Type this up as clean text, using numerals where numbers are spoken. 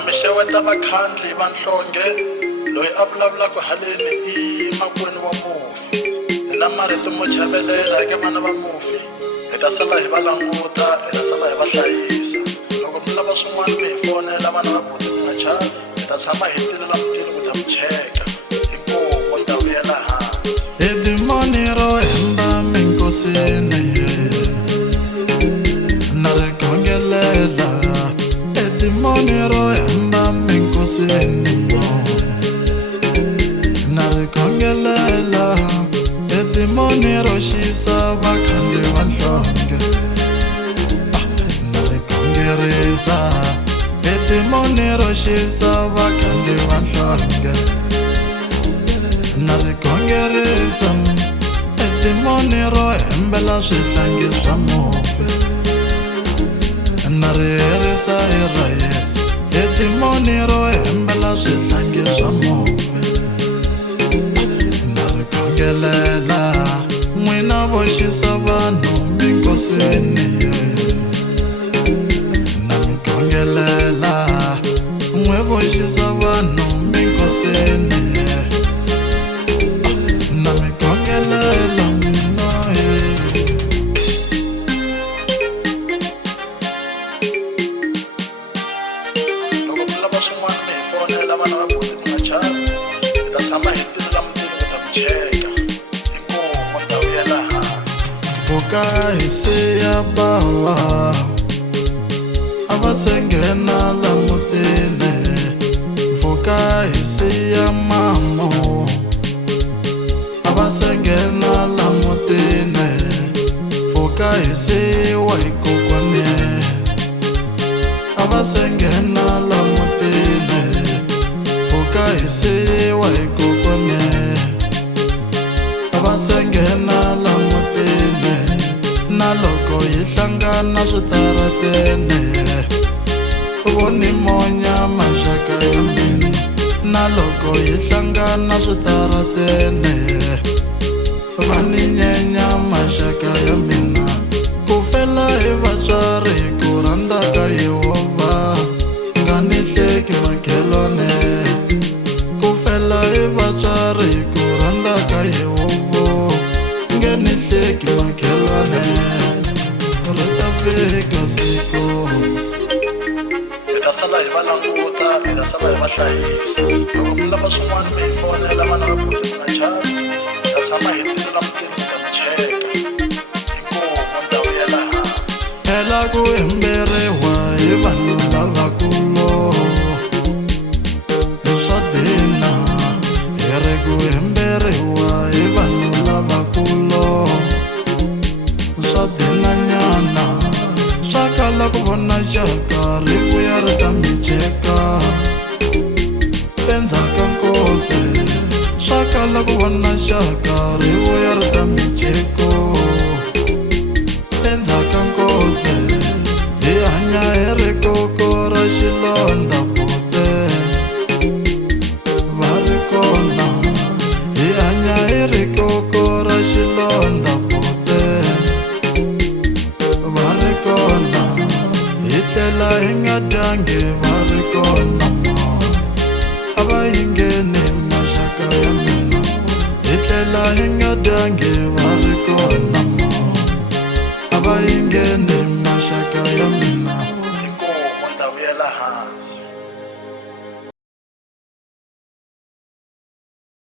mixeweta vakhandli va nhlonge loyi a vulavulaka haleni i makwenu wa mufi. Hi na marito mo chavelela eka vana va mufi, hi ta sala hi va languta, hi ta sala hi va hlayisa. Loko mi lava swin'wana mi hi fonela vana va buti mi nga chavi, hi ta tshama hi tilela mutini ku ta mi cheka. Inkomo ta vuyela hansi. Hi dimoni ro hemba minkosini na ri khongelela, hi dimoni ro hemba minkosini na ri khongelela, hi dimoni ro xisa vakhandli va nhlonge na ri khongerisa, hi dimoni ro xisa vakhandli va nhlonge na ri khongerisa, hi dimoni ro hembela swihlangi swa mufi na ri herisa hi ra Yesu, hi dimoni ro hembela swihlangi swa mufi na ri khongelela. N'wina vo xisa vanhu minkosini na mi khongelela, n'we vo xisa vanhu minkosini na mi khongelela mina Loko mi lava swin'wana mi hi fonela vana va buti mi nga chavi, hi ta tshama hi tilela mutini ku ta mi cheka. Inkomo ta vuyela hansi. mpfhuka hi siya bawa a va se nghena la mutini, mpfhuka hi siya mamo a va se nghena la mutini, mpfhuka hi siwa hi kokwani a va se nghena la mutini, mpfhuka hi siwa hi kokwani a va se nghena la mutini. Na loko hi hlangana switarateni, voni monya maxaka ya mina. Na loko hi hlangana switarateni, vani nyenya maxaka ya mina. Ku fela hi vatswari ku rhandza ka Yehova, nga ni hleki makhelwane. Ku fela hi vatswari ku rhandza ka Yehova, nge ni hleki makhelwane. Ri ta fika siku Hi ta sala hi va languta, hi ta sala hi va hlayisa. Loko mi lava swin'wana mi hi fonela vana va buti mi nga chavi, hi ta tshama hi tilela mutini ku ta mi cheka. Inkomo ta vuyela hansi. hela ku hemberiwa hi vanhu lavakulu hi swa dina, hi ri ku hemberiwa hi vanhu lavakulu swa dina nyana. Swa kala ku vona xaka ri vuya ri ta mi cheka endzhaka nkosi, swa kala ku vona xaka ri vuya ri ta mi cheko endzhaka nkosi. Hi hanya hi ri koko ra xilondza pote va ri kona, hi hanya hi ri koko ra xilondza pote va ri kona, hi tlela hi nga dyangi va ri kona a va yingeni maxaka ya mina. Hi tlela hi nga dyangi va ri kona a va yingeni maxaka ya mina. Inkomo ta vuyela hansi.